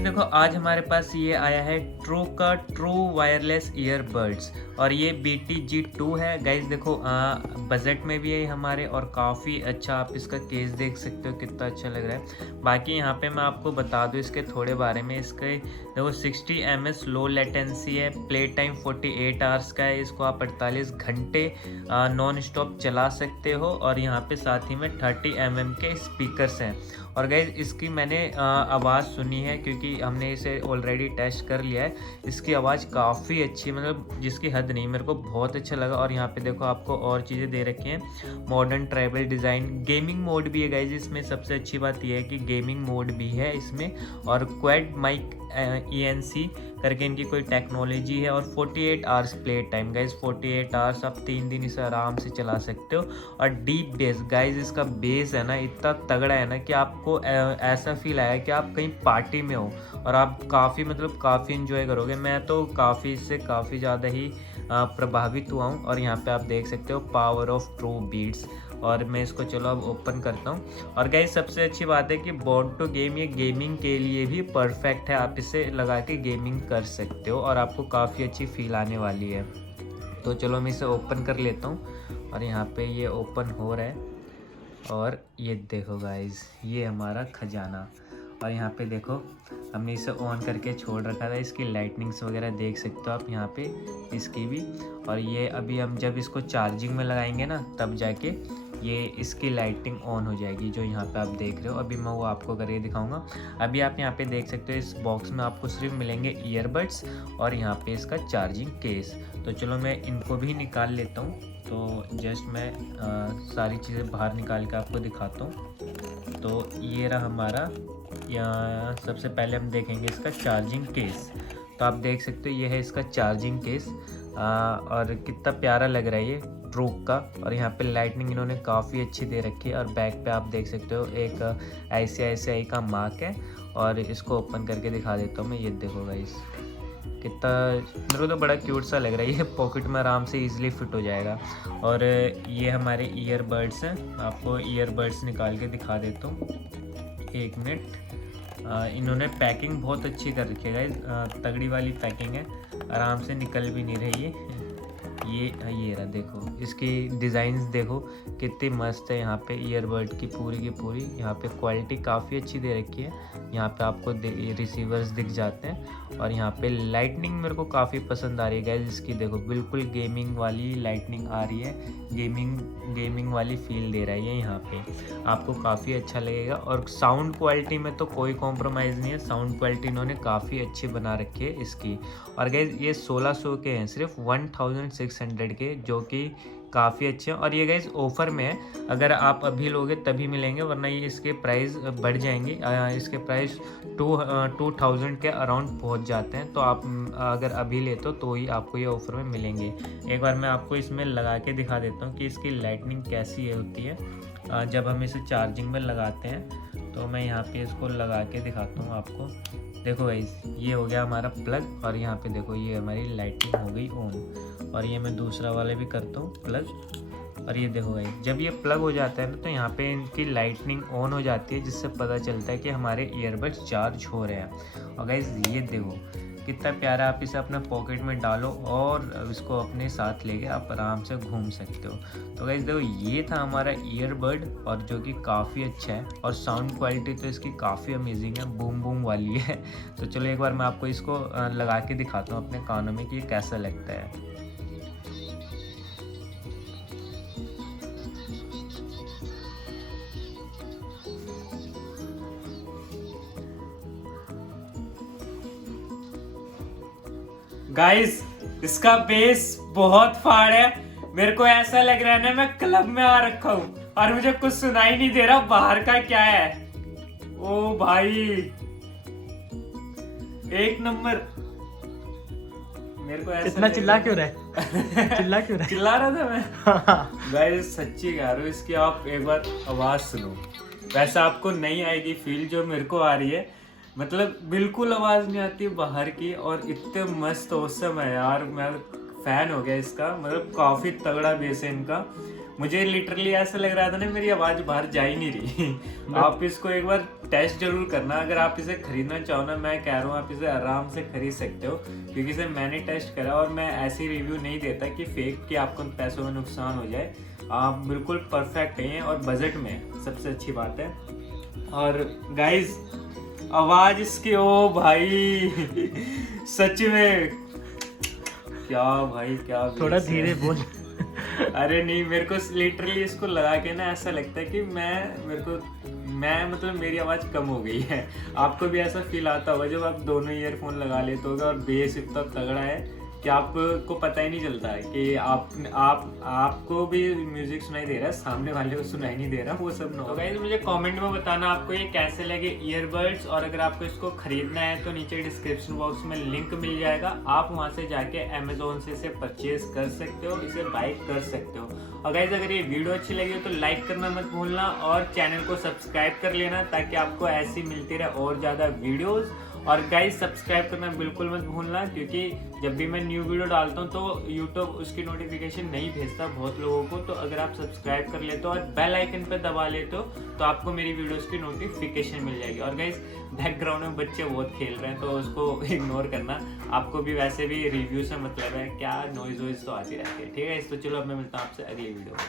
Guys देखो आज हमारे पास ये आया है ट्रू का ट्रू वायरलेस ईयरबड्स और ये BTG2 है। गाइज देखो बजट में भी है हमारे और काफ़ी अच्छा, आप इसका केस देख सकते हो कितना अच्छा लग रहा है। बाकी यहाँ पे मैं आपको बता दूँ इसके थोड़े बारे में। इसके देखो 60 ms लो लेटेंसी है, प्ले टाइम 48 आवर्स का है। इसको आप 48 घंटे नॉन स्टॉप चला सकते हो और यहाँ पे साथ ही में 30 mm के स्पीकर्स हैं। और गाइज इसकी मैंने आवाज़ सुनी है क्योंकि हमने इसे ऑलरेडी टेस्ट कर लिया है। इसकी आवाज़ काफ़ी अच्छी, मतलब जिसकी हद नहीं, मेरे को बहुत अच्छा लगा। और यहाँ पे देखो आपको और चीज़ें दे रखी हैं, modern travel design, gaming mode भी है गाइज इसमें। सबसे अच्छी बात यह है कि गेमिंग मोड भी है इसमें और क्वाड माइक ENC करके इनकी कोई टेक्नोलॉजी है। और 48 hours play time guys, 48 hours आप 3 दिन इसे आराम से चला सकते हो। और डीप बेस गाइज, इसका बेस है ना इतना तगड़ा है ना कि आपको ऐसा फील आया कि आप कहीं पार्टी में हो और आप काफ़ी इंजॉय करोगे। मैं तो इससे काफ़ी ज़्यादा ही प्रभावित हुआ हूँ। और यहाँ पे आप देख सकते हो पावर ऑफ ट्रू बीट्स। और मैं इसको चलो अब ओपन करता हूँ। और गाइस सबसे अच्छी बात है कि बॉर्न टू गेम, ये गेमिंग के लिए भी परफेक्ट है। आप इसे लगा के गेमिंग कर सकते हो और आपको काफ़ी अच्छी फील आने वाली है। तो चलो मैं इसे ओपन कर लेता हूँ और यहाँ पे ये ओपन हो रहा है। और ये देखो गाइस, ये हमारा खजाना। और यहाँ पे देखो हमने इसे ऑन करके छोड़ रखा था। इसकी लाइटनिंग्स वगैरह देख सकते हो आप यहाँ पे इसकी भी। और ये अभी हम जब इसको चार्जिंग में लगाएंगे ना तब जाके ये इसकी लाइटिंग ऑन हो जाएगी, जो यहाँ पे आप देख रहे हो। अभी मैं वो आपको करके दिखाऊंगा। अभी आप यहाँ पे देख सकते हो इस बॉक्स में आपको सिर्फ मिलेंगे ईयरबड्स और यहाँ पे इसका चार्जिंग केस। तो चलो मैं इनको भी निकाल लेता हूँ। तो जस्ट मैं सारी चीज़ें बाहर निकाल के आपको दिखाता हूँ। तो ये रहा हमारा, या सबसे पहले हम देखेंगे इसका चार्जिंग केस। तो आप देख सकते हो ये है इसका चार्जिंग केस और कितना प्यारा लग रहा है ये ट्रूक का। और यहाँ पे लाइटनिंग इन्होंने काफ़ी अच्छी दे रखी है। और बैक पे आप देख सकते हो एक ICICI का मार्क है। और इसको ओपन करके दिखा देता हूँ मैं। ये देखो गाइस कितना, मेरे को तो बड़ा क्यूट सा लग रहा है। ये पॉकेट में आराम से इजीली फिट हो जाएगा। और ये हमारे ईयरबड्स हैं, आपको ईयरबड्स निकाल के दिखा देता हूँ, एक मिनट। इन्होंने पैकिंग बहुत अच्छी कर रखी है गाइस, तगड़ी वाली पैकिंग है, आराम से निकल भी नहीं रही है। ये रहा देखो, इसकी डिज़ाइंस देखो कितनी मस्त है। यहाँ पे ईयरबड की पूरी यहाँ पे क्वालिटी काफ़ी अच्छी दे रखी है। यहाँ पे आपको रिसीवर्स दिख जाते हैं। और यहाँ पे लाइटनिंग मेरे को काफ़ी पसंद आ रही है गाइस इसकी। देखो बिल्कुल गेमिंग वाली लाइटनिंग आ रही है, गेमिंग वाली फील दे रहा है ये यहाँ पे, आपको काफ़ी अच्छा लगेगा। और साउंड क्वालिटी में तो कोई कॉम्प्रोमाइज़ नहीं है, साउंड क्वालिटी इन्होंने काफ़ी अच्छी बना रखी है इसकी। और गाइस ये 1600 के हैं, सिर्फ 1600 के, जो कि काफ़ी अच्छे हैं। और ये गाइस ऑफ़र में है, अगर आप अभी लोगे तभी मिलेंगे, वरना ये इसके प्राइस बढ़ जाएंगे। इसके प्राइस 2000 के अराउंड पहुंच जाते हैं। तो आप अगर अभी लेते हो तो ही आपको ये ऑफ़र में मिलेंगे। एक बार मैं आपको इसमें लगा के दिखा देता हूँ कि इसकी लाइटनिंग कैसी होती है जब हम इसे चार्जिंग में लगाते हैं। तो मैं यहाँ पे इसको लगा के दिखाता हूँ आपको। देखो गाइस ये हो गया हमारा प्लग। और यहाँ पे देखो ये हमारी लाइटिंग हो गई ऑन। और ये मैं दूसरा वाला भी करता हूँ प्लग। और ये देखो गाइस जब ये प्लग हो जाता है ना तो यहाँ पे इनकी लाइटनिंग ऑन हो जाती है, जिससे पता चलता है कि हमारे ईयरबड्स चार्ज हो रहे हैं। और गाइस ये देखो कितना प्यारा, आप इसे अपने पॉकेट में डालो और इसको अपने साथ लेके आप आराम से घूम सकते हो। तो गाइस देखो ये था हमारा ईयरबड, और जो कि काफ़ी अच्छा है। और साउंड क्वालिटी तो इसकी काफ़ी अमेजिंग है, बूम बूम वाली है। तो चलो एक बार मैं आपको इसको लगा के दिखाता हूँ अपने कानों में कि ये कैसा लगता है। गाइस इसका बेस बहुत फाड़ है, मेरे को ऐसा लग रहा है ना मैं क्लब में आ रखा हूँ और मुझे कुछ सुनाई नहीं दे रहा बाहर का क्या है। ओ भाई एक नंबर। मेरे को ऐसा इतना चिल्ला क्यों रहा है? चिल्ला रहा था मैं। गाइस सच्ची कह रहा हूँ, इसकी आप एक बार आवाज सुनो, वैसे आपको नहीं आएगी फील जो मेरे को आ रही है। मतलब बिल्कुल आवाज़ नहीं आती बाहर की, और इतने मस्त औसम है यार, मैं फ़ैन हो गया इसका। मतलब काफ़ी तगड़ा बेस है इनका, मुझे लिटरली ऐसा लग रहा था ना मेरी आवाज़ बाहर जा ही नहीं रही। आप इसको एक बार टेस्ट जरूर करना। अगर आप इसे खरीदना चाहो ना, मैं कह रहा हूँ आप इसे आराम से खरीद सकते हो, क्योंकि इसे मैंने टेस्ट करा और मैं ऐसी रिव्यू नहीं देता कि फेक कि आपको पैसों में नुकसान हो जाए। आप बिल्कुल परफेक्ट हैं और बजट में सबसे अच्छी बात है। और गाइज आवाज इसकी, ओ भाई सच में क्या भाई, क्या थोड़ा धीरे बोल। अरे नहीं, मेरे को लिटरली इसको लगा के ना ऐसा लगता है कि मैं मतलब मेरी आवाज़ कम हो गई है। आपको भी ऐसा फील आता होगा जब आप दोनों ईयरफोन लगा लेते होगे और बेस इतना तगड़ा है कि आपको पता ही नहीं चलता है कि आपको भी म्यूजिक सुनाई दे रहा है, सामने वाले को सुनाई नहीं दे रहा, वो सब ना। तो गाइस मुझे कमेंट में बताना आपको ये कैसे लगे ईयरबड्स, और अगर आपको इसको खरीदना है तो नीचे डिस्क्रिप्शन बॉक्स में लिंक मिल जाएगा, आप वहां से जाके अमेजोन से इसे परचेज कर सकते हो, इसे बाय कर सकते हो। और गाइस अगर ये वीडियो अच्छी लगी हो तो लाइक करना मत भूलना और चैनल को सब्सक्राइब कर लेना, ताकि आपको ऐसी मिलती रहे और ज़्यादा वीडियोज़। और गाइस सब्सक्राइब करना बिल्कुल मत भूलना, क्योंकि जब भी मैं न्यू वीडियो डालता हूँ तो यूट्यूब उसकी नोटिफिकेशन नहीं भेजता बहुत लोगों को। तो अगर आप सब्सक्राइब कर लेते हो और बेल आइकन पर दबा लेते हो तो आपको मेरी वीडियोस की नोटिफिकेशन मिल जाएगी। और गाइस बैकग्राउंड में बच्चे बहुत खेल रहे हैं तो उसको इग्नोर करना, आपको भी वैसे भी रिव्यू से मतलब है, क्या नॉइज वॉइज तो आती रहती है। ठीक है, तो चलो अब मैं मिलता हूँ आपसे अगली वीडियो में।